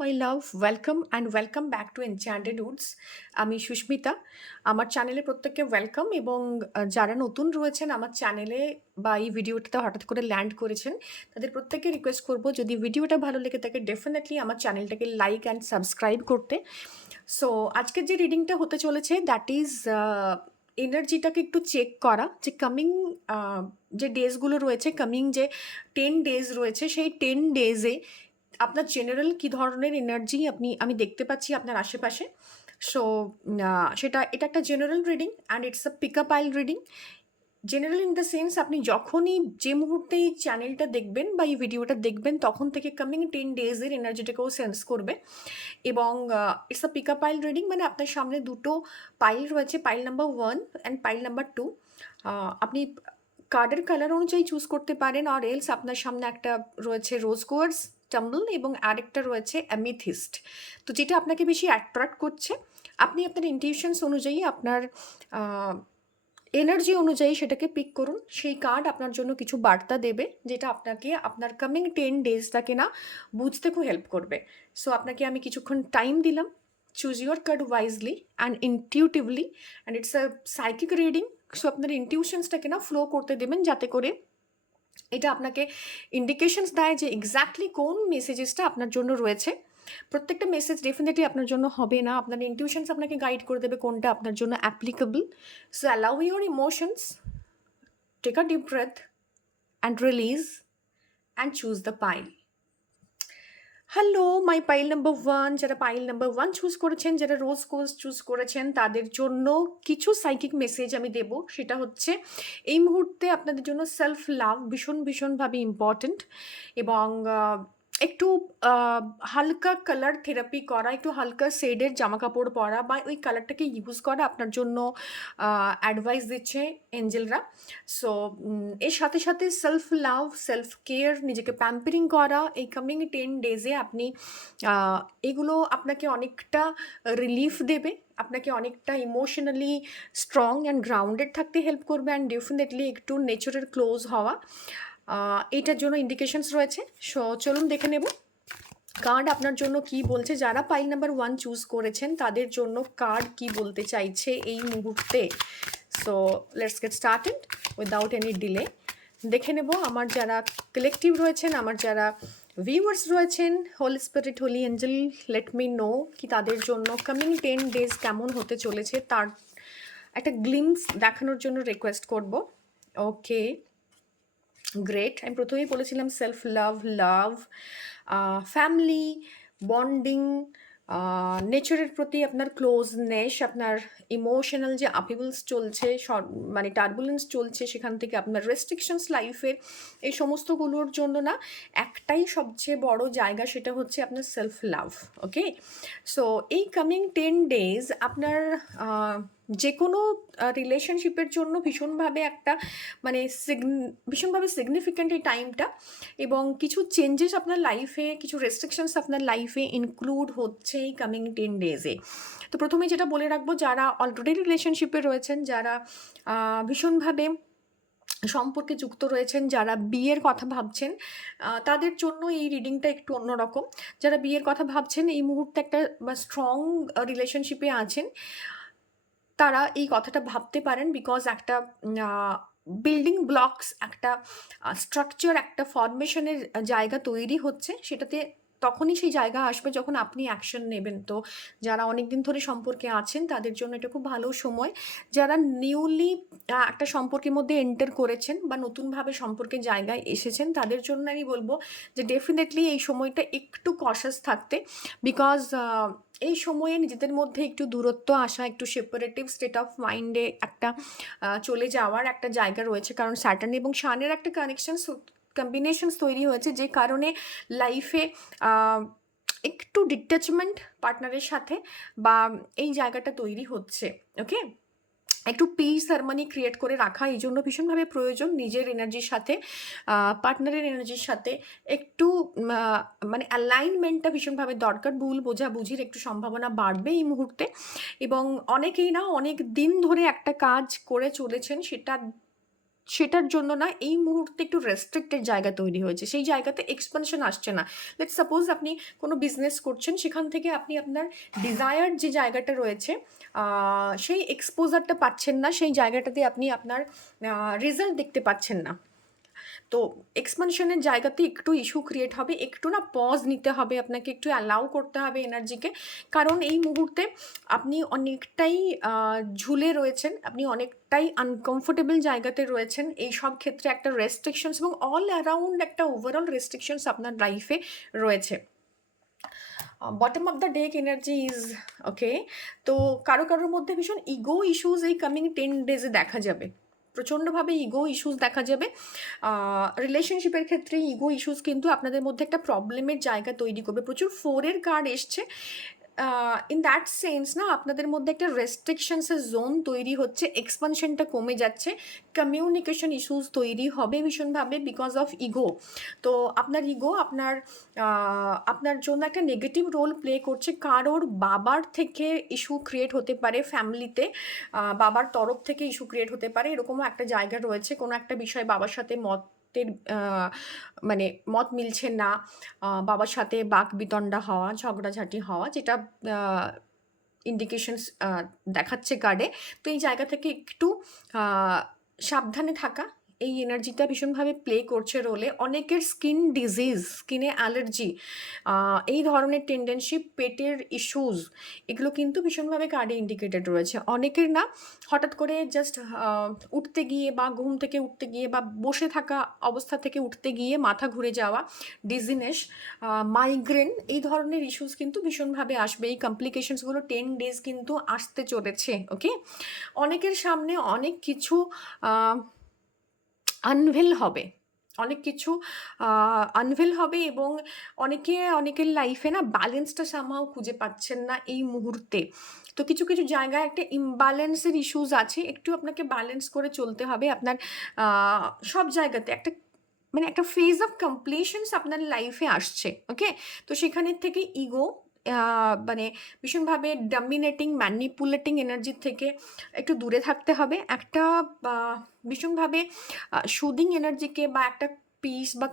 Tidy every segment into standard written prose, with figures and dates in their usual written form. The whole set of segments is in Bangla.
My love, welcome and welcome back to enchanted Woods. আমি সুস্মিতা। আমার চ্যানেলে প্রত্যেককে ওয়েলকাম এবং যারা নতুন রয়েছেন আমার চ্যানেলে বা এই ভিডিওটাতে হঠাৎ করে ল্যান্ড করেছেন, তাদের প্রত্যেককে রিকোয়েস্ট করব, যদি ভিডিওটা ভালো লেগে থাকে ডেফিনেটলি আমার চ্যানেলটাকে লাইক অ্যান্ড সাবস্ক্রাইব করতে। সো আজকের যে রিডিংটা হতে চলেছে দ্যাট ইজ এনার্জিটাকে একটু চেক করা, যে কামিং যে ডেজগুলো রয়েছে, কামিং যে 10 ডেজ রয়েছে, সেই 10 ডেজে আপনার জেনারেল কী ধরনের এনার্জি আমি দেখতে পাচ্ছি আপনার আশেপাশে। সো এটা একটা general reading and it's a pick a pile reading. General in the sense, আপনি যখনই যে মুহূর্তে এই চ্যানেলটা দেখবেন বা এই ভিডিওটা দেখবেন তখন থেকে কামিং 10 ডেজের এনার্জিটাকেও সেন্স করবে। এবং it's a pick up pile reading, মানে আপনার সামনে দুটো পাইল রয়েছে, pile number 1 and pile number 2। আপনি কার্ডের কালার অনুযায়ী চুজ করতে পারেন, আর এলস আপনার সামনে একটা রয়েছে রোজ কোয়ার্টজ টাম্বল এবং আরেকটা রয়েছে অ্যামিথিস্ট। তো যেটা আপনাকে বেশি অ্যাট্রাক্ট করছে, আপনি আপনার ইনটিউশনস অনুযায়ী, আপনার এনার্জি অনুযায়ী সেটাকে পিক করুন। সেই কার্ড আপনার জন্য কিছু বার্তা দেবে, যেটা আপনাকে আপনার কামিং 10 ডেজটাকে না বুঝতে খুব হেল্প করবে। সো আপনাকে আমি কিছুক্ষণ টাইম দিলাম। Choose your card wisely and intuitively, and it's a psychic reading. So আপনার ইনটিউশনসটাকে না ফ্লো করতে দেবেন, যাতে করে এটা আপনাকে ইন্ডিকেশনস দেয় যে এক্স্যাক্টলি কোন মেসেজেসটা আপনার জন্য রয়েছে। প্রত্যেকটা মেসেজ ডেফিনেটলি আপনার জন্য হবে না, আপনার ইনটিউশনস আপনাকে গাইড করে দেবে কোনটা আপনার জন্য applicable. So allow your emotions, take a deep breath and release and choose the pile. Hello my pile number 1, যারা পাইল নাম্বার 1 চুজ করেছেন, যারা রোজ কোর্স চুজ করেছেন, তাদের জন্য কিছু সাইকিক মেসেজ আমি দেব। সেটা হচ্ছে, এই মুহূর্তে আপনাদের জন্য সেলফ লাভ ভীষণভাবে ইম্পর্ট্যান্ট। এবং একটু হালকা কালার থেরাপি করা, একটু হালকা শেডের জামাকাপড় পরা বা ওই কালারটাকে ইউজ করা আপনার জন্য অ্যাডভাইস দিচ্ছে এঞ্জেলরা। সো এর সাথে সাথে সেলফ লাভ, সেলফ কেয়ার, নিজেকে প্যাম্পারিং করা, এই কামিং 10 ডেজে আপনি এগুলো আপনাকে অনেকটা রিলিফ দেবে, আপনাকে অনেকটা ইমোশনালি স্ট্রং অ্যান্ড গ্রাউন্ডেড থাকতে হেল্প করবে, অ্যান্ড ডেফিনেটলি একটু নেচারের ক্লোজ হওয়া, এইটার জন্য ইন্ডিকেশনস রয়েছে। সো চলুন দেখে নেব কার্ড আপনার জন্য কি বলছে। যারা পাইল নাম্বার 1 চুজ করেছেন তাদের জন্য কার্ড কি বলতে চাইছে এই মুহূর্তে। So let's get started without any delay. দেখে নেব আমার যারা কালেকটিভ রয়েছেন, আমার যারা ভিউয়ার্স রয়েছেন, holy spirit, holy angel, let me know কি তাদের জন্য কামিং 10 ডেজ কেমন হতে চলেছে, তার একটা গ্লিমস দেখানোর জন্য রিকোয়েস্ট করব। ওকে, গ্রেট। আমি প্রথমেই বলেছিলাম সেলফ লাভ, লাভ, ফ্যামিলি, বন্ডিং, নেচারের প্রতি আপনার ক্লোজনেস, আপনার ইমোশনাল যে আপিবলস চলছে, মানে টার্বুলেন্স চলছে, সেখান থেকে আপনার রেস্ট্রিকশনস লাইফের, এই সমস্তগুলোর জন্য না একটাই সবচেয়ে বড় জায়গা, সেটা হচ্ছে আপনার সেলফ লাভ। ওকে, সো এই কামিং 10 ডেজ আপনার যে কোনো রিলেশনশিপের জন্য ভীষণভাবে একটা মানে ভীষণভাবে সিগনিফিক্যান্ট এই টাইমটা। এবং কিছু চেঞ্জেস আপনার লাইফে, কিছু রেস্ট্রিকশনস আপনার লাইফে ইনক্লুড হচ্ছে এই কামিং 10 ডেজে। তো প্রথমে যেটা বলে রাখবো, যারা অলরেডি রিলেশনশিপে রয়েছেন, যারা ভীষণভাবে সম্পর্কে যুক্ত রয়েছেন, যারা বিয়ের কথা ভাবছেন, তাদের জন্য এই রিডিংটা একটু অন্যরকম। যারা বিয়ের কথা ভাবছেন, এই মুহূর্তে একটা স্ট্রং রিলেশনশিপে আছেন, তারা এই কথাটা ভাবতে পারেন, বিকজ একটা বিল্ডিং ব্লকস, একটা স্ট্রাকচার, একটা ফরমেশনের জায়গা তৈরি হচ্ছে। সেটাতে তখনই সেই জায়গা আসবে যখন আপনি অ্যাকশন নেবেন। তো যারা অনেক দিন ধরে সম্পর্কে আছেন তাদের জন্য এটা খুব ভালো সময়। যারা নিউলি একটা সম্পর্কের মধ্যে এন্টার করেছেন বা নতুনভাবে সম্পর্কের জায়গায় এসেছেন, তাদের জন্য আমি বলবো যে ডেফিনেটলি এই সময়টা একটু কশাস থাকতে, বিকজ এই সময়ে নিজেদের মধ্যে একটু দূরত্ব আসা, একটু সেপারেটিভ স্টেট অফ মাইন্ডে একটা চলে যাওয়ার একটা জায়গা রয়েছে। কারণ স্যাটার্ন এবং শানের একটা কম্বিনেশনস তৈরি হয়েছে, যে কারণে লাইফে একটু ডিট্যাচমেন্ট পার্টনারের সাথে বা এই জায়গাটা তৈরি হচ্ছে। ওকে, একটু পিস হারমোনি ক্রিয়েট করে রাখা এই জন্য ভীষণভাবে প্রয়োজন। নিজের এনার্জির সাথে পার্টনারের এনার্জির সাথে একটু মানে অ্যালাইনমেন্টটা ভীষণভাবে দরকার। ভুল বোঝাবুঝির একটু সম্ভাবনা বাড়বে এই মুহূর্তে। এবং অনেকেই না অনেক দিন ধরে একটা কাজ করে চলেছেন, সেটা সেটার জন্য না এই মুহূর্তে একটু রেস্ট্রিক্টেড জায়গা তৈরি হয়েছে, সেই জায়গাতে এক্সপানশন আসছে না। লেটস সাপোজ আপনি কোনো বিজনেস করছেন, সেখান থেকে আপনি আপনার ডিজায়ার্ড যে জায়গাটা রয়েছে সেই এক্সপোজারটা পাচ্ছেন না, সেই জায়গাটাতে আপনি আপনার রেজাল্ট দেখতে পাচ্ছেন না। তো এক্সপানশনের জায়গাতে একটু ইস্যু ক্রিয়েট হবে, একটু না পজ নিতে হবে আপনাকে, একটু অ্যালাউ করতে হবে এনার্জিকে। কারণ এই মুহূর্তে আপনি অনেকটাই ঝুলে রয়েছেন, আপনি অনেকটাই আনকমফোর্টেবল জায়গাতে রয়েছেন। এই সব ক্ষেত্রে একটা রেস্ট্রিকশনস এবং অল অ্যারাউন্ড একটা ওভারঅল রেস্ট্রিকশনস আপনার লাইফে রয়েছে। Bottom of the deck energy is okay. তো কারো কারোর মধ্যে ভীষণ ইগো ইস্যুস এই কামিং 10 ডেজে দেখা যাবে, প্রচণ্ডভাবে ইগো ইস্যুস দেখা যাবে। রিলেশনশিপের ক্ষেত্রে ইগো ইস্যুস কিন্তু আপনাদের মধ্যে একটা প্রবলেমের জায়গা তৈরি করবে। প্রচুর 4-এর কার্ড এসছে। ইন দ্যাট সেন্স না আপনাদের মধ্যে একটা রেস্ট্রিকশনসের জোন তৈরি হচ্ছে, এক্সপানশনটা কমে যাচ্ছে, কমিউনিকেশন ইস্যুস তৈরি হবে ভীষণভাবে বিকজ অফ ইগো। তো আপনার ইগো আপনার জন্য একটা নেগেটিভ রোল প্লে করছে। কারোর বাবার থেকে ইস্যু ক্রিয়েট হতে পারে ফ্যামিলিতে, বাবার তরফ থেকে ইস্যু ক্রিয়েট হতে পারে, এরকমও একটা জায়গা রয়েছে। কোনো একটা বিষয় বাবার সাথে মানে মত মিলছে না, বাবার সাথে বাক বিতণ্ডা হওয়া, ঝগড়াঝাটি হওয়া, যেটা ইন্ডিকেশনস দেখাচ্ছে কার্ডে। তো এই জায়গা থেকে একটু সাবধানে থাকা, এই এনার্জিটা ভীষণভাবে প্লে করছে রোলে। অনেকের স্কিন ডিজিজ, স্কিনে অ্যালার্জি, এই ধরনের টেন্ডেন্সি, পেটের ইস্যুস, এগুলো কিন্তু ভীষণভাবে কার্ডে ইন্ডিকেটেড রয়েছে। অনেকের না হঠাৎ করে জাস্ট উঠতে গিয়ে বা ঘুম থেকে উঠতে গিয়ে বা বসে থাকা অবস্থা থেকে উঠতে গিয়ে মাথা ঘুরে যাওয়া, ডিজিনেস, মাইগ্রেন, এই ধরনের ইস্যুস কিন্তু ভীষণভাবে আসবে। এই কমপ্লিকেশনসগুলো 10 ডেজ কিন্তু আসতে চলেছে। ওকে, অনেকের সামনে অনেক কিছু আনভেল হবে, অনেক কিছু আনভেল হবে এবং অনেকের লাইফে না ব্যালেন্সটা সামহাও খুঁজে পাচ্ছেন না এই মুহূর্তে। তো কিছু কিছু জায়গায় একটা ইমব্যালেন্সের ইস্যুস আছে, একটু আপনাকে ব্যালেন্স করে চলতে হবে আপনার সব জায়গাতে। মানে একটা ফেজ অফ কমপ্লিশনস আপনার লাইফে আসছে। ওকে, তো সেখানের থেকে ইগো মানে ভীষণভাবে ডমিনেটিং ম্যানিপুলেটিং এনার্জির থেকে একটু দূরে থাকতে হবে। একটা ভীষণভাবে সুদিং এনার্জিকে বা একটা পিস বা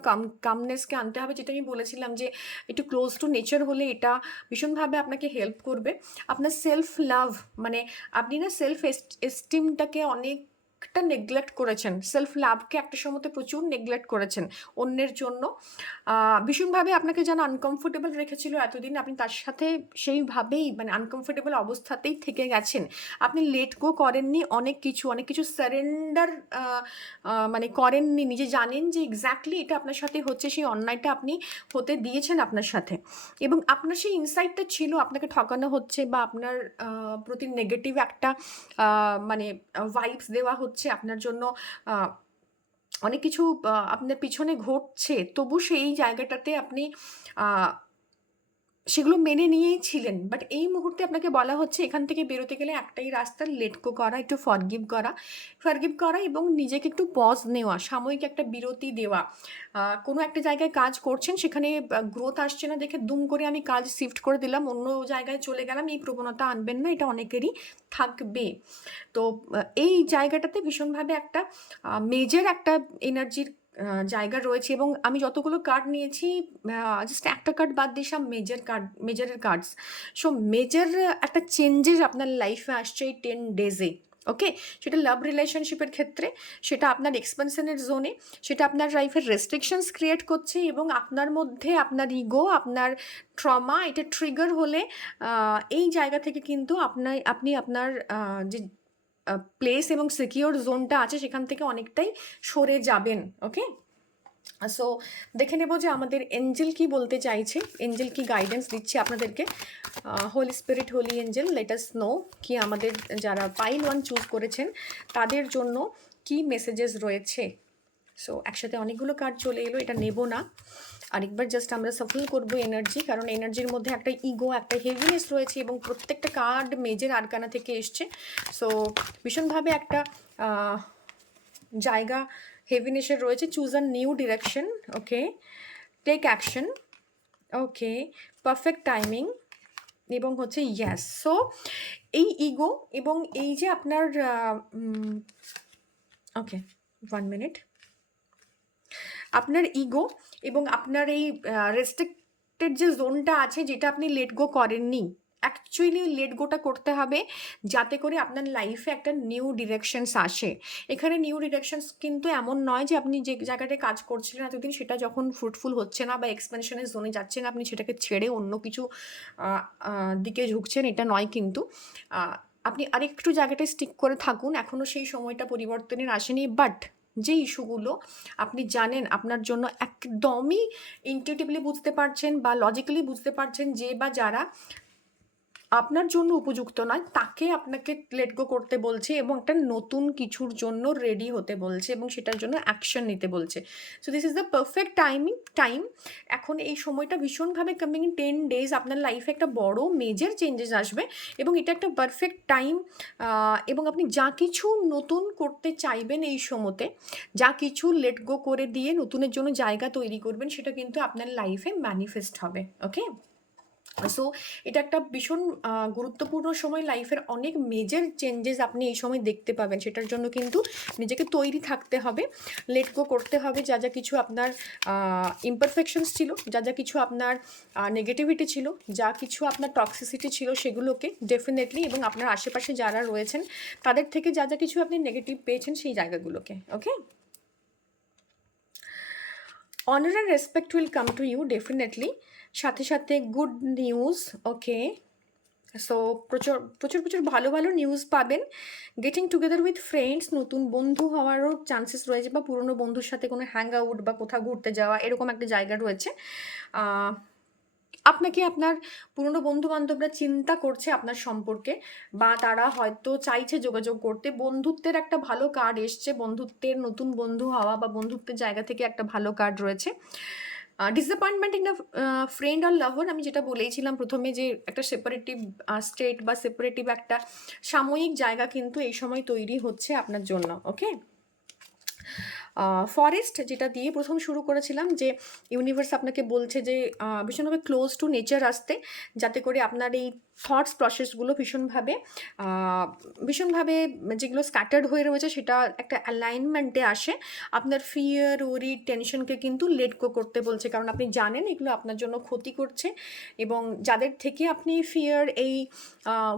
কামনেসকে আনতে হবে, যেটা আমি বলেছিলাম যে একটু ক্লোজ টু নেচার হলে এটা ভীষণভাবে আপনাকে হেল্প করবে। আপনার সেলফ লাভ, মানে আপনি না সেলফ এস্টিমটাকে অনেকটা নেগলেক্ট করেছেন, সেলফ লাভকে একটা সময়তে প্রচুর নেগলেক্ট করেছেন অন্যের জন্য। ভীষণভাবে আপনাকে যেন আনকমফোর্টেবল রেখেছিল এতদিন, আপনি তার সাথে সেইভাবেই মানে আনকমফোর্টেবল অবস্থাতেই থেকে গেছেন। আপনি লেট গো করেননি, অনেক কিছু সারেন্ডার মানে করেননি, নিজে জানেন যে এক্স্যাক্টলি এটা আপনার সাথে হচ্ছে, সেই অন্যায়টা আপনি হতে দিয়েছেন আপনার সাথে, এবং আপনার সেই ইনসাইটটা ছিল আপনাকে ঠকানো হচ্ছে বা আপনার প্রতি নেগেটিভ একটা মানে ভাইবস দেওয়া হচ্ছে, আপনার জন্য অনেক কিছু আপনার পিছনে ঘটছে, তবু সেই জায়গাটাতে আপনি সেগুলো মেনে নিয়েই ছিলেন। বাট এই মুহূর্তে আপনাকে বলা হচ্ছে এখান থেকে বেরোতে গেলে একটাই রাস্তা, লেট গো করা, একটু ফরগিভ করা এবং নিজেকে একটু পজ নেওয়া, সাময়িক একটা বিরতি দেওয়া। কোনো একটা জায়গায় কাজ করছেন, সেখানে গ্রোথ আসছে না দেখে দুম করে আমি কাজ শিফট করে দিলাম, অন্য জায়গায় চলে গেলাম, এই প্রবণতা আনবেন না, এটা অনেকেরই থাকবে। তো এই জায়গাটাতে ভীষণভাবে একটা মেজর একটা এনার্জির জায়গা রয়েছে, এবং আমি যতগুলো কার্ড নিয়েছি জাস্ট একটা কার্ড বাদ দিয়ে সব মেজরের কার্ডস। সো মেজর একটা চেঞ্জেস আপনার লাইফে আসছে এই 10 ডেজে। ওকে, সেটা লাভ রিলেশনশিপের ক্ষেত্রে, সেটা আপনার এক্সপেনশনের জোনে, সেটা আপনার লাইফের রেস্ট্রিকশনস ক্রিয়েট করছে, এবং আপনার মধ্যে আপনার ইগো, আপনার ট্রমা, এটা ট্রিগার হলে এই জায়গা থেকে কিন্তু আপনি আপনার যে প্লেস এবং সিকিওর জোনটা আছে সেখান থেকে অনেকটাই সরে যাবেন। ওকে, সো দেখে নেব যে আমাদের এঞ্জেল কি বলতে চাইছে, এঞ্জেল কি গাইডেন্স দিচ্ছে আপনাদেরকে। Holy spirit, holy angel, let us know কি আমাদের যারা পাইল 1 চুজ করেছেন তাদের জন্য কি মেসেজেস রয়েছে। সো একসাথে অনেকগুলো কার্ড চলে এলো, এটা নেব না, আরেকবার জাস্ট আমরা সফল করবো এনার্জি, কারণ এনার্জির মধ্যে একটা ইগো, একটা হেভিনেস রয়েছে এবং প্রত্যেকটা কার্ড মেজর আরকানা থেকে এসছে। সো ভীষণভাবে একটা জায়গা হেভিনেসের রয়েছে। Choose a new direction, okay, take action, okay, perfect timing, এবং হচ্ছে ইয়েস। সো এই ইগো এবং এই যে আপনার ওকে, 1 মিনিট। আপনার ইগো এবং আপনার এই রেস্ট্রিক্টেড যে জোনটা আছে, যেটা আপনি লেট গো করেননি, অ্যাকচুয়ালি লেট গোটা করতে হবে যাতে করে আপনার লাইফে একটা নিউ ডিরেকশনস আসে। এখানে নিউ ডিরেকশনস কিন্তু এমন নয় যে আপনি যে জায়গাটায় কাজ করছিলেন এতদিন সেটা যখন ফ্রুটফুল হচ্ছে না বা এক্সপেনশনের জোনে যাচ্ছেন, আপনি সেটাকে ছেড়ে অন্য কিছু দিকে ঝুঁকছেন, এটা নয় কিন্তু। আপনি আরেকটু জায়গাটায় স্টিক করে থাকুন, এখনও সেই সময়টা পরিবর্তনের আসেনি। বাট যে ইস্যুগুলো আপনি জানেন আপনার জন্য একদমই ইনটিউটিভলি বুঝতে পারছেন বা লজিক্যালি বুঝতে পারছেন যে বা যারা আপনার জন্য উপযুক্ত নয়, তাকে আপনাকে লেট গো করতে বলছে এবং একটা নতুন কিছুর জন্য রেডি হতে বলছে এবং সেটার জন্য অ্যাকশন নিতে বলছে। So this is the perfect time. এখন এই সময়টা ভীষণভাবে কামিং 10 ডেজ আপনার লাইফে একটা বড় মেজর চেঞ্জেস আসবে এবং এটা একটা পারফেক্ট টাইম। এবং আপনি যা কিছু নতুন করতে চাইবেন এই সময়তে, যা কিছু লেট গো করে দিয়ে নতুনের জন্য জায়গা তৈরি করবেন, সেটা কিন্তু আপনার লাইফে ম্যানিফেস্ট হবে। ওকে, সো এটা একটা ভীষণ গুরুত্বপূর্ণ সময়, লাইফের অনেক মেজর চেঞ্জেস আপনি এই সময় দেখতে পাবেন। সেটার জন্য কিন্তু নিজেকে তৈরি থাকতে হবে, লেট গো করতে হবে যা যা কিছু আপনার ইমপারফেকশনস ছিল, যা যা কিছু আপনার নেগেটিভিটি ছিল, যা কিছু আপনার টক্সিসিটি ছিল সেগুলোকে ডেফিনেটলি, এবং আপনার আশেপাশে যারা রয়েছেন তাদের থেকে যা যা কিছু আপনি নেগেটিভ পেয়েছেন সেই জায়গাগুলোকে। Okay, honour and respect will come to you definitely, সাথে সাথে গুড নিউজ। ওকে, সো প্রচুর প্রচুর প্রচুর ভালো ভালো নিউজ পাবেন। গেটিং টুগেদার উইথ ফ্রেন্ডস, নতুন বন্ধু হওয়ারও চান্সেস রয়েছে, বা পুরনো বন্ধুর সাথে কোনো হ্যাং আউট বা কোথাও ঘুরতে যাওয়া, এরকম একটা জায়গা রয়েছে। আপনাকে আপনার পুরনো বন্ধু বান্ধবরা চিন্তা করছে আপনার সম্পর্কে, বা তারা হয়তো চাইছে যোগাযোগ করতে। বন্ধুত্বের একটা ভালো কার্ড এসছে, বন্ধুত্বের নতুন বন্ধু হওয়া বা বন্ধুত্বের জায়গা থেকে একটা ভালো কার্ড রয়েছে। ডিসঅ্যাপয়েন্টমেন্ট ইন আ ফ্রেন্ড আর লাভার, আমি যেটা বলেইছিলাম প্রথমে, যে একটা সেপারেটিভ স্টেট বা সেপারেটিভ একটা সাময়িক জায়গা কিন্তু এই সময় তৈরি হচ্ছে আপনার জন্য। ওকে, ফরেস্ট যেটা দিয়ে প্রথম শুরু করেছিলাম, যে ইউনিভার্স আপনাকে বলছে যে ভীষণভাবে ক্লোজ টু নেচার আসতে, যাতে করে আপনার এই থটস প্রসেসগুলো ভীষণভাবে যেগুলো স্ক্যাটার্ড হয়ে রয়েছে সেটা একটা অ্যালাইনমেন্টে আসে। আপনার ফিয়ার, ওরি, টেনশনকে কিন্তু লেট গো করতে বলছে, কারণ আপনি জানেন এগুলো আপনার জন্য ক্ষতি করছে, এবং যাদের থেকে আপনি ফিয়ার, এই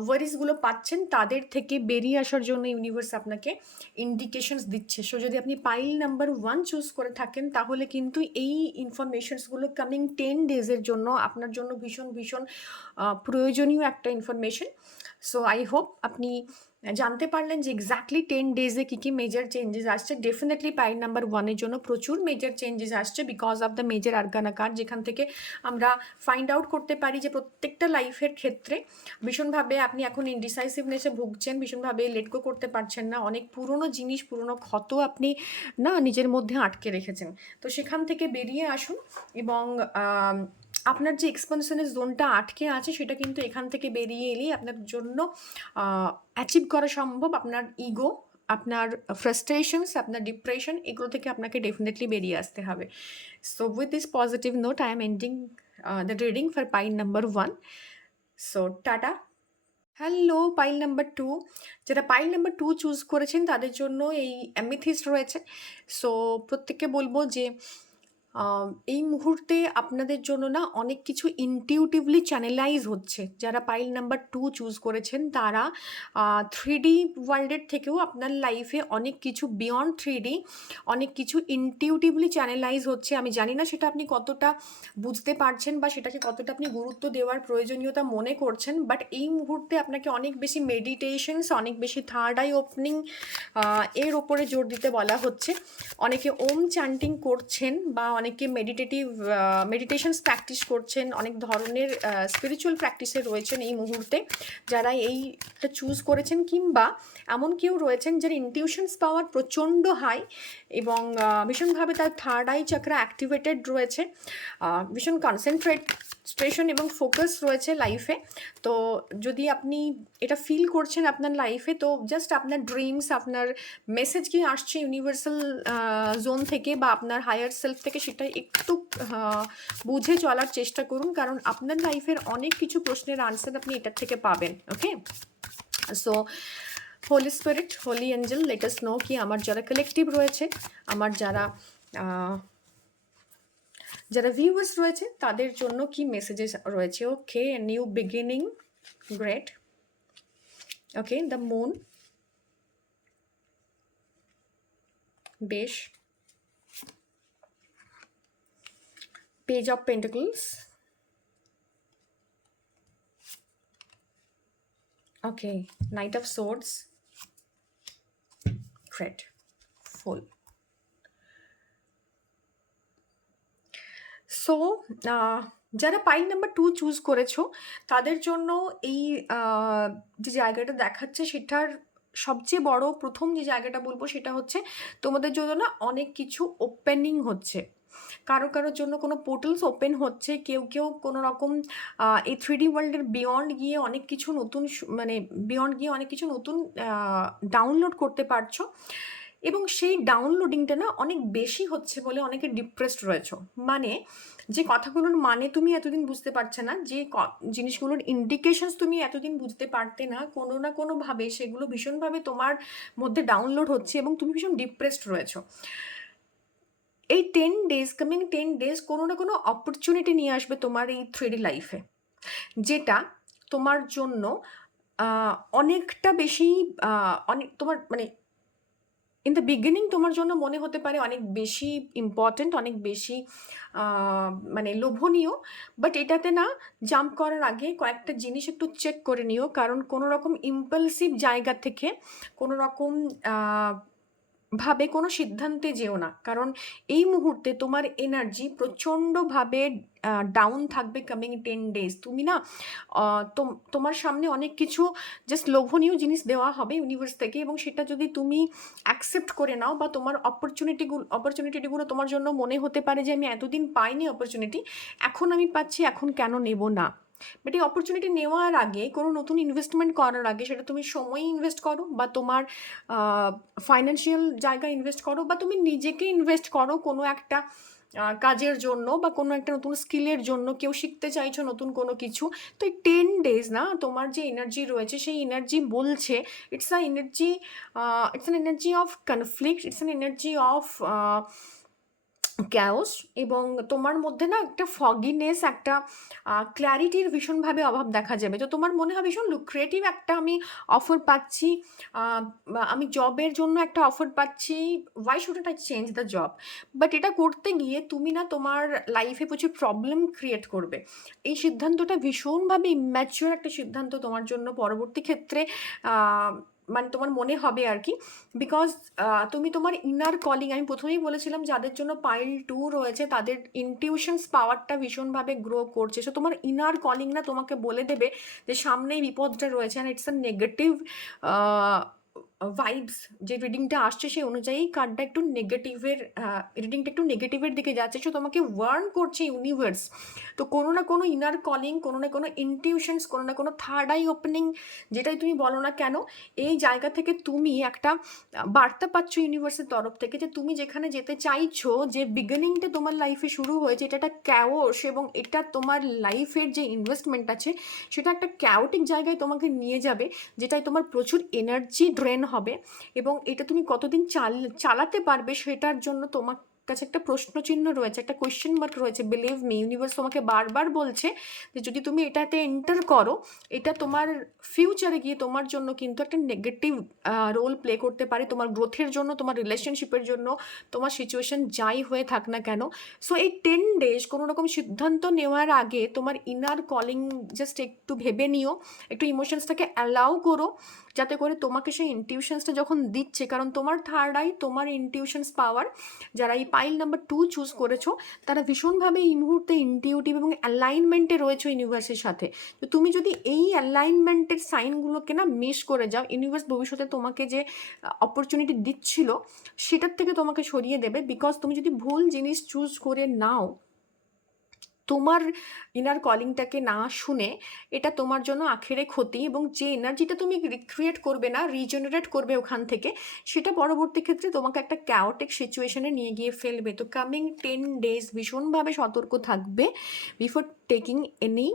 ওয়ারিসগুলো পাচ্ছেন, তাদের থেকে বেরিয়ে আসার জন্য ইউনিভার্স আপনাকে ইন্ডিকেশনস দিচ্ছে। সো যদি আপনি পাইল নাম্বার 1 চুজ করে থাকেন, তাহলে কিন্তু এই ইনফরমেশনসগুলো কামিং 10 ডেজের জন্য আপনার জন্য ভীষণ ভীষণ প্রয়োজনীয় একটা ইনফরমেশন। সো আই হোপ আপনি জানতে পারলেন যে এক্স্যাক্টলি 10 ডেজে কী কী মেজর চেঞ্জেস আসছে। ডেফিনেটলি পাইল নাম্বার 1-এর জন্য প্রচুর মেজর চেঞ্জেস আসছে because of the major arcana card, যেখান থেকে আমরা ফাইন্ড আউট করতে পারি যে প্রত্যেকটা লাইফের ক্ষেত্রে ভীষণভাবে আপনি এখন ইনডিসাইসিভনেসে ভুগছেন, ভীষণভাবে লেট গো করতে পারছেন না, অনেক পুরনো জিনিস, পুরনো ক্ষত আপনি না নিজের মধ্যে আটকে রেখেছেন। তো সেখান থেকে বেরিয়ে আসুন, এবং আপনার যে এক্সপেনশনের জোনটা আটকে আছে সেটা কিন্তু এখান থেকে বেরিয়ে এলেই আপনার জন্য অ্যাচিভ করা সম্ভব। আপনার ইগো, আপনার ফ্রাস্ট্রেশনস, আপনার ডিপ্রেশন, এগুলো থেকে আপনাকে ডেফিনেটলি বেরিয়ে আসতে হবে। So with this positive note I am ending the reading for pile number 1. So tata. Hello pile number 2, যারা পাইল নাম্বার 2 চুজ করেছেন তাদের জন্য এই অ্যামেথিস্ট রয়েছে। সো প্রত্যেককে বলবো যে এই মুহূর্তে আপনাদের জন্য না অনেক কিছু ইনটিউটিভলি চ্যানেলাইজ হচ্ছে। যারা পাইল নাম্বার 2 চুজ করেছেন তারা 3D ওয়ার্ল্ডের থেকেও আপনার লাইফে অনেক কিছু বিয়ন্ড 3D, অনেক কিছু ইনটিউটিভলি চ্যানেলাইজ হচ্ছে। আমি জানি না সেটা আপনি কতটা বুঝতে পারছেন বা সেটাকে কতটা আপনি গুরুত্ব দেওয়ার প্রয়োজনীয়তা মনে করছেন, বাট এই মুহূর্তে আপনাকে অনেক বেশি মেডিটেশনস, অনেক বেশি থার্ড আই ওপেনিং এর ওপরে জোর দিতে বলা হচ্ছে। অনেকে ওম চ্যান্টিং করছেন, বা অনেকে মেডিটেশনস প্র্যাকটিস করছেন, অনেক ধরনের স্পিরিচুয়াল প্র্যাকটিসে রয়েছেন এই মুহূর্তে যারা এইটা চুজ করেছেন, কিংবা এমন কেউ রয়েছেন যার ইনটিউশনস পাওয়ার প্রচণ্ড হাই এবং ভীষণভাবে তার থার্ড আই চাকরা অ্যাক্টিভেটেড রয়েছে, ভীষণ কনসেন্ট্রেশন এবং ফোকাস রয়েছে লাইফে। তো যদি আপনি এটা ফিল করছেন আপনার লাইফে, তো জাস্ট আপনার ড্রিমস, আপনার মেসেজ কি আসছে ইউনিভার্সাল জোন থেকে বা আপনার হায়ার সেলফ থেকে, সেটা একটু বুঝে চলার চেষ্টা করুন, কারণ আপনার লাইফের অনেক কিছু প্রশ্নের আনসার আপনি এটার থেকে পাবেন। Okay, so holy spirit, holy angel, let us know কি আমার যারা কালেকটিভ রয়েছে, আমার যারা যারা ভিউয়ার্স রয়েছে তাদের জন্য কি মেসেজেস রয়েছে। Okay, new beginning, great. Okay, the moon, বেশ। Page of pentacles, okay, knight of swords, great, fool. So যারা পাইল নাম্বার 2 চুজ করেছো তাদের জন্য এই যে জায়গাটা দেখাচ্ছে সেটার সবচেয়ে বড় প্রথম যে জায়গাটা বলবো সেটা হচ্ছে তোমাদের জন্য না অনেক কিছু ওপেনিং হচ্ছে। কারোর জন্য কোনো পোর্টালস ওপেন হচ্ছে, কেউ কোনো রকম এই 3D ওয়ার্ল্ডের বিয়ন্ড গিয়ে অনেক কিছু নতুন মানে বিয়ন্ড গিয়ে অনেক কিছু নতুন ডাউনলোড করতে পারছো, এবং সেই ডাউনলোডিংটা না অনেক বেশি হচ্ছে বলে অনেকে ডিপ্রেসড রয়েছো। মানে যে কথাগুলোর মানে তুমি এতদিন বুঝতে পারছে না, যে জিনিসগুলোর ইন্ডিকেশনস তুমি এতদিন বুঝতে পারতে না, কোনো না কোনোভাবে সেগুলো ভীষণভাবে তোমার মধ্যে ডাউনলোড হচ্ছে এবং তুমি ভীষণ ডিপ্রেসড রয়েছো। এই 10 ডেজ, কামিং 10 ডেজ কোনো না কোনো অপরচুনিটি নিয়ে আসবে তোমার এই 3D লাইফে, যেটা তোমার জন্য অনেকটা বেশি অনেক তোমার মানে ইন দ্য বিগিনিং তোমার জন্য মনে হতে পারে অনেক বেশি ইম্পর্ট্যান্ট, অনেক বেশি মানে লোভনীয়, বাট এটাতে না জাম্প করার আগে কয়েকটা জিনিস একটু চেক করে নিও, কারণ কোনো রকম ইম্পালসিভ জায়গা থেকে কোনো রকম ভাবে কোনো সিদ্ধান্তে যেও না, কারণ এই মুহূর্তে তোমার এনার্জি প্রচণ্ডভাবে ডাউন থাকবে কামিং 10 ডেজ। তুমি না তোমার সামনে অনেক কিছু জাস্ট লোভনীয় জিনিস দেওয়া হবে ইউনিভার্স থেকে, এবং সেটা যদি তুমি অ্যাকসেপ্ট করে নাও বা তোমার অপরচুনিটিগুলো তোমার জন্য মনে হতে পারে যে আমি এতদিন পাইনি অপরচুনিটি, এখন আমি পাচ্ছি, এখন কেন নেব না। বাট এই অপরচুনিটি নেওয়ার আগে, কোনো নতুন ইনভেস্টমেন্ট করার আগে, সেটা তুমি সময় ইনভেস্ট করো বা তোমার ফাইন্যান্সিয়াল জায়গায় ইনভেস্ট করো বা তুমি নিজেকে ইনভেস্ট করো কোনো একটা কাজের জন্য বা কোনো একটা নতুন স্কিলের জন্য, কেউ শিখতে চাইছো নতুন কোনো কিছু। তো এই 10 ডেজ না তোমার যে এনার্জি রয়েছে সেই এনার্জি বলছে it's an energy of conflict, it's an energy of chaos, এবং তোমার মধ্যে না একটা ফগিনেস, একটা ক্ল্যারিটির ভীষণভাবে অভাব দেখা যাবে। তো তোমার মনে হয় ভীষণ লুক্রেটিভ একটা আমি অফার পাচ্ছি, আমি জবের জন্য একটা অফার পাচ্ছি, why shouldn't I change the job. But এটা করতে গিয়ে তুমি না তোমার লাইফে প্রচুর প্রবলেম ক্রিয়েট করবে। এই সিদ্ধান্তটা ভীষণভাবে ইম্যাচিওর একটা সিদ্ধান্ত তোমার জন্য পরবর্তী ক্ষেত্রে, মানে তোমার মনে হবে আর কি, বিকজ তুমি তোমার ইনার কলিং, আমি প্রথমেই বলেছিলাম যাদের জন্য পাইল 2 রয়েছে তাদের ইনটিউশনস পাওয়ারটা ভীষণভাবে গ্রো করছে। সো তোমার ইনার কলিং না তোমাকে বলে দেবে যে সামনেই বিপদটা রয়েছে, and it's a negative vibes. যে রিডিংটা আসছে সেই অনুযায়ী কার্ডটা একটু নেগেটিভের, রিডিংটা একটু নেগেটিভের দিকে যাচ্ছে। সো তোমাকে ওয়ার্ন করছে ইউনিভার্স। তো কোনো না কোনো ইনার কলিং, কোনো না কোনো ইনটিউশনস, কোনো না কোনো থার্ড আই ওপেনিং, যেটাই তুমি বলো না কেন, এই জায়গা থেকে তুমি একটা বার্তা পাচ্ছ ইউনিভার্সের তরফ থেকে যে তুমি যেখানে যেতে চাইছো, যে বিগিনিংটা তোমার লাইফে শুরু হয়েছে, এটা একটা ক্যাওস, এবং এটা তোমার লাইফের যে ইনভেস্টমেন্ট আছে সেটা একটা ক্যাওটিক জায়গায় তোমাকে নিয়ে যাবে, যেটাই তোমার প্রচুর এনার্জি ড্রেন হবে, এবং এটা তুমি কতদিন চালাতে পারবে সেটার জন্য তোমার কাছে একটা প্রশ্নচিহ্ন রয়েছে, একটা কোয়েশ্চেন মার্ক রয়েছে। বিলিভ মি, ইউনিভার্স তোমাকে বারবার বলছে যে যদি তুমি এটাতে এন্টার করো, এটা তোমার ফিউচারে গিয়ে তোমার জন্য কিন্তু একটা নেগেটিভ রোল প্লে করতে পারে, তোমার গ্রোথের জন্য, তোমার রিলেশনশিপের জন্য, তোমার সিচুয়েশন যাই হয়ে থাক না কেন। সো এই 10 ডেজ কোনো রকম সিদ্ধান্ত নেওয়ার আগে তোমার ইনার কলিং জাস্ট একটু ভেবে নিও, একটু ইমোশনসটাকে অ্যালাউ করো, যাতে করে তোমাকে সেই ইনটিউশনসটা যখন দিচ্ছে, কারণ তোমার থার্ড আই, তোমার ইনটিউশনস পাওয়ার, যারা এই পাইল নাম্বার 2 চুজ করেছো তারা ভীষণভাবে এই মুহূর্তে ইনটিউটিভ এবং অ্যালাইনমেন্টে রয়েছে ইউনিভার্সের সাথে। তো তুমি যদি এই অ্যালাইনমেন্টের সাইনগুলোকে না মিস করে যাও, ইউনিভার্স ভবিষ্যতে তোমাকে যে অপরচুনিটি দিচ্ছিল সেটার থেকে তোমাকে সরিয়ে দেবে, বিকজ তুমি যদি ভুল জিনিস চুজ করে নাও তোমার ইনার কলিংটাকে না শুনে এটা তোমার জন্য আখেরে ক্ষতি, এবং যে এনার্জিটা তুমি রিক্রিয়েট করবে না, রিজেনারেট করবে ওখান থেকে, সেটা পরবর্তী ক্ষেত্রে তোমাকে একটা ক্যাওটিক সিচুয়েশনে নিয়ে গিয়ে ফেলবে। তো কামিং 10 days ভীষণভাবে সতর্ক থাকবে before taking any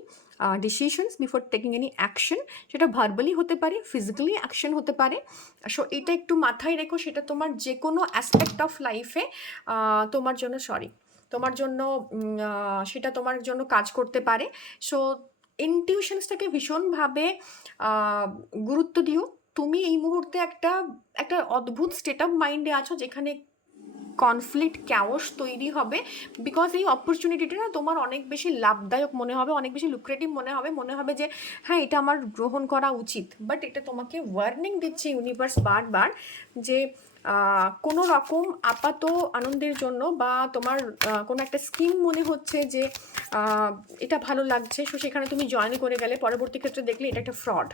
decisions, before taking any action. সেটা ভার্বালি হতে পারে, ফিজিক্যালি অ্যাকশন হতে পারে। সো এটা একটু মাথায় রেখো, সেটা তোমার যে কোনো অ্যাসপেক্ট অফ লাইফে তোমার জন্য তোমার জন্য সেটা তোমার জন্য কাজ করতে পারে। সো ইনটিউশনসটাকে ভীষণভাবে গুরুত্ব দিও। তুমি এই মুহূর্তে একটা একটা অদ্ভুত স্টেট অফ মাইন্ডে আছো যেখানে কনফ্লিক্ট ক্যাওস তৈরি হবে, বিকজ এই অপরচুনিটিটা না তোমার অনেক বেশি লাভদায়ক মনে হবে, অনেক বেশি লুক্রেটিভ মনে হবে যে হ্যাঁ এটা আমার গ্রহণ করা উচিত। বাট এটা তোমাকে ওয়ার্নিং দিচ্ছে ইউনিভার্স বারবার যে কোনো রকম আপাত আনন্দের জন্য বা তোমার কোনো একটা স্কিম মনে হচ্ছে যে এটা ভালো লাগছে, সো সেখানে তুমি জয়েন করে গেলে পরবর্তী ক্ষেত্রে দেখলে এটা একটা ফ্রড।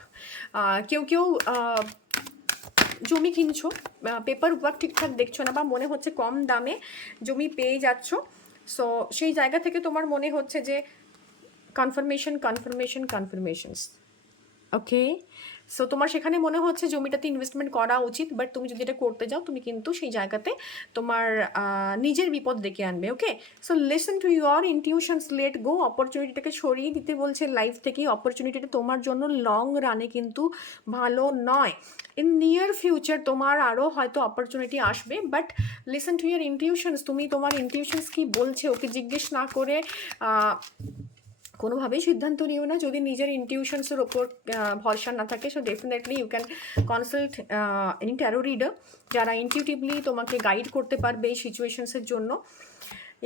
কেউ জমি কিনছো, পেপার ওয়ার্ক ঠিকঠাক দেখছো না, বা মনে হচ্ছে কম দামে জমি পেয়ে যাচ্ছ, সো সেই জায়গা থেকে তোমার মনে হচ্ছে যে কনফার্মেশনস, ওকে। সো তোমার সেখানে মনে হচ্ছে জমিটাতে ইনভেস্টমেন্ট করা উচিত, বাট তুমি যদি এটা করতে যাও তুমি কিন্তু সেই জায়গাতে তোমার নিজের বিপদ ডেকে আনবে। Okay, so listen to your intuitions, let go. অপরচুনিটিটাকে সরিয়ে দিতে বলছে লাইফ থেকে। অপরচুনিটিটা তোমার জন্য লং রানে কিন্তু ভালো নয়। ইন নিয়ার ফিউচার তোমার আরও হয়তো অপরচুনিটি আসবে, বাট লিসেন টু ইয়ার ইনটিউশনস। তুমি তোমার ইনটিউশনস কি বলছে ওকে জিজ্ঞেস না করে কোনোভাবেই সিদ্ধান্ত নিও না যদি নিজের ইনটিউশনসের ওপর ভরসা না থাকে। So definitely you can consult any tarot reader যারা ইনটিউটিভলি তোমাকে গাইড করতে পারবে এই সিচুয়েশনসের জন্য।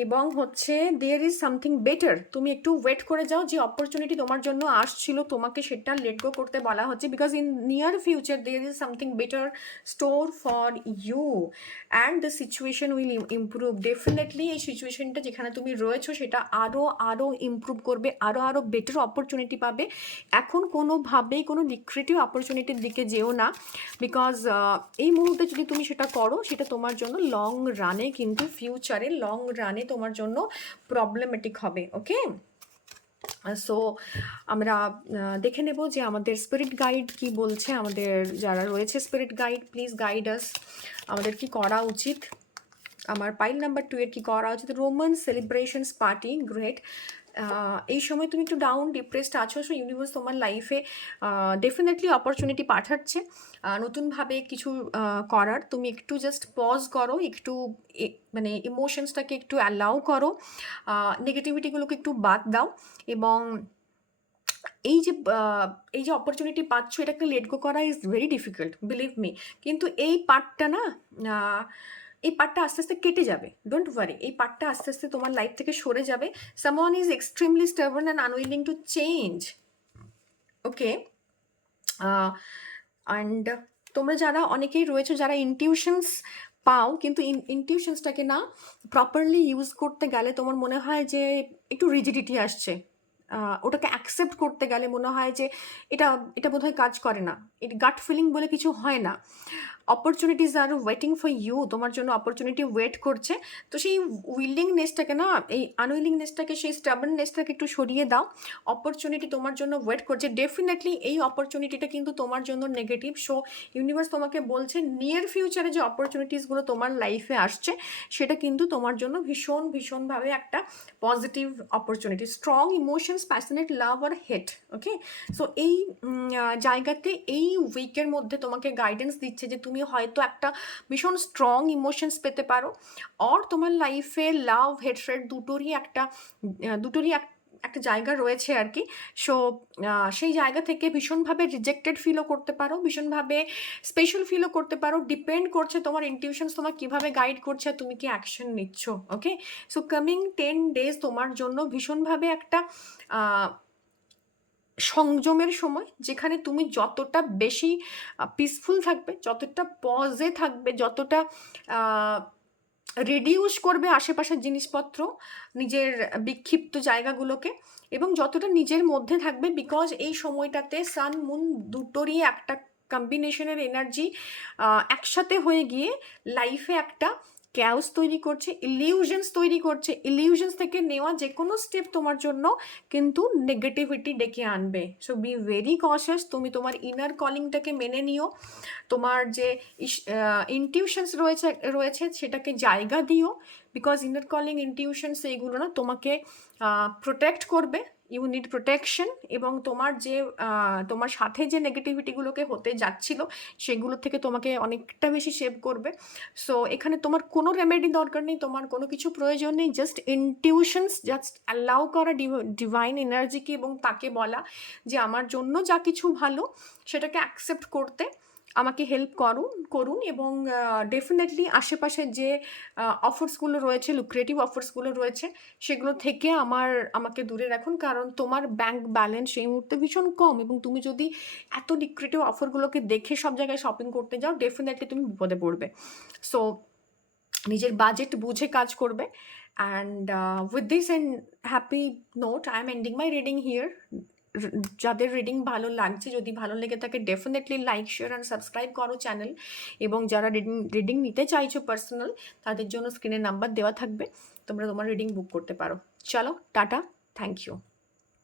এবং হচ্ছে দেয়ার ইজ সামথিং বেটার, তুমি একটু ওয়েট করে যাও। যে অপরচুনিটি তোমার জন্য আসছিল তোমাকে সেটা লেট গো করতে বলা হচ্ছে, because in near future there is something better store for you and the situation will improve. Definitely এই সিচুয়েশনটা যেখানে তুমি রয়েছো সেটা আরও ইমপ্রুভ করবে, আরও বেটার অপরচুনিটি পাবে। এখন কোনোভাবেই কোনো লিক্রেটিভ অপরচুনিটির দিকে যেও না, বিকজ এই মুহূর্তে যদি তুমি সেটা করো সেটা তোমার জন্য লং রানে কিন্তু ফিউচারে লং রানে তোমার জন্য প্রবলেমেটিক হবে। ওকে, সো আমরা দেখে নেব যে আমাদের স্পিরিট গাইড কি বলছে। আমাদের যারা রয়েছে স্পিরিট গাইড, প্লিজ গাইড আস, আমাদের কি করা উচিত। আমার পাইল নাম্বার 2 এর কি করা উচিত। Roman celebrations party, great. এই সময় তুমি একটু ডাউন ডিপ্রেসড আছো, সো ইউনিভার্স তোমার লাইফে ডেফিনেটলি অপরচুনিটি পাঠাচ্ছে নতুনভাবে কিছু করার। তুমি একটু জাস্ট পজ করো, একটু মানে ইমোশনসটাকে একটু অ্যালাউ করো, নেগেটিভিটিগুলোকে একটু বাদ দাও, এবং এই যে অপরচুনিটি পাচ্ছ এটাকে লেট গো করা is very difficult, believe me. কিন্তু এই পার্টটা না, এই পার্টটা আস্তে আস্তে কেটে যাবে, ডোন্ট ওয়ারি। এই পার্টটা আস্তে আস্তে তোমার লাইফ থেকে সরে যাবে। Someone is extremely stubborn and unwilling to change. Okay, and তোমরা যারা অনেকেই রয়েছে যারা ইনটিউশনস পাও, কিন্তু ইনটিউশনসটাকে না প্রপারলি ইউজ করতে গেলে তোমার মনে হয় যে একটু রিজিডিটি আসছে। ওটাকে অ্যাকসেপ্ট করতে গেলে মনে হয় যে এটা এটা বোধহয় কাজ করে না, এটা গাট ফিলিং বলে কিছু হয় না। Opportunities are waiting for you, তোমার জন্য অপরচুনিটি ওয়েট করছে। তো সেই উইলিংনেসটাকে না, এই আনউইলিংনেসটাকে, সেই স্টাবার্ননেসটাকে একটু সরিয়ে দাও। অপরচুনিটি তোমার জন্য ওয়েট করছে। ডেফিনেটলি এই অপরচুনিটিটা কিন্তু তোমার জন্য নেগেটিভ। সো ইউনিভার্স তোমাকে বলছে নিয়ার ফিউচারে যে অপরচুনিটিসগুলো তোমার লাইফে আসছে সেটা কিন্তু তোমার জন্য ভীষণভাবে একটা positive opportunity. Strong emotions, passionate love আর হেট। ওকে, সো এই জায়গাতে এই উইকের মধ্যে তোমাকে গাইডেন্স দিচ্ছে যে তুমি হয়তো একটা ভীষণ স্ট্রং ইমোশনস পেতে পারো, অর তোমার লাইফে লাভ হেট্রেড দুটোরই একটা জায়গা রয়েছে আর কি। সো সেই জায়গা থেকে ভীষণভাবে রিজেক্টেড ফিলও করতে পারো, ভীষণভাবে স্পেশাল ফিলও করতে পারো। ডিপেন্ড করছে তোমার ইনটিউশনস তোমার কীভাবে গাইড করছে আর তুমি কি অ্যাকশন নিচ্ছ। ওকে, সো কামিং 10 days তোমার জন্য ভীষণভাবে একটা সংযমের সময়, যেখানে তুমি যতটা বেশি পিসফুল থাকবে, যতটা পজে থাকবে, যতটা রিডিউস করবে আশেপাশের জিনিসপত্র, নিজের বিক্ষিপ্ত জায়গাগুলোকে, এবং যতটা নিজের মধ্যে থাকবে। বিকজ এই সময়টাতে সান মুন দুটোরই একটা কম্বিনেশনের এনার্জি একসাথে হয়ে গিয়ে লাইফে একটা ক্যাওস তৈরি করছে, ইলিউশনস তৈরি করছে। ইলিউশনস থেকে নেওয়া যে কোনো স্টেপ তোমার জন্য কিন্তু নেগেটিভিটি ডেকে আনবে। So be very কশাস। তুমি তোমার ইনার কলিংটাকে মেনে নিও, তোমার যে ইনটিউশনস রয়েছে সেটাকে জায়গা দিও, বিকজ ইনার কলিং ইনটিউশনস এইগুলো না তোমাকে প্রোটেক্ট করবে। You need protection. এবং তোমার যে তোমার সাথে যে নেগেটিভিটিগুলোকে হতে যাচ্ছিল সেগুলো থেকে তোমাকে অনেকটা বেশি সেভ করবে। সো এখানে তোমার কোনো রেমেডি দরকার নেই, তোমার কোনো কিছু প্রয়োজন নেই, জাস্ট ইনটিউশনস, জাস্ট অ্যালাউ করা ডিভাইন এনার্জিকে এবং তাকে বলা যে আমার জন্য যা কিছু ভালো সেটাকে অ্যাকসেপ্ট করতে আমাকে হেল্প করুন। এবং ডেফিনেটলি আশেপাশে যে অফার্সগুলো রয়েছে, লুক্রেটিভ অফার্সগুলো রয়েছে, সেগুলো থেকে আমাকে দূরে রাখুন, কারণ তোমার ব্যাংক ব্যালেন্স সেই মুহূর্তে ভীষণ কম। এবং তুমি যদি এত লুক্রেটিভ অফারগুলোকে দেখে সব জায়গায় শপিং করতে যাও, ডেফিনেটলি তুমি বিপদে পড়বে। সো নিজের বাজেট বুঝে কাজ করবে। And with this and happy note I am ending my reading here. যাদের রিডিং ভালো লাগছে, যদি ভালো লেগে থাকে, definitely like, share and subscribe করো চ্যানেল। এবং যারা রিডিং নিতে চাইছো পার্সোনাল, তাদের জন্য স্ক্রিনে নাম্বার দেওয়া থাকবে, তোমরা তোমার রিডিং বুক করতে পারো। চলো, টাটা, থ্যাংক ইউ।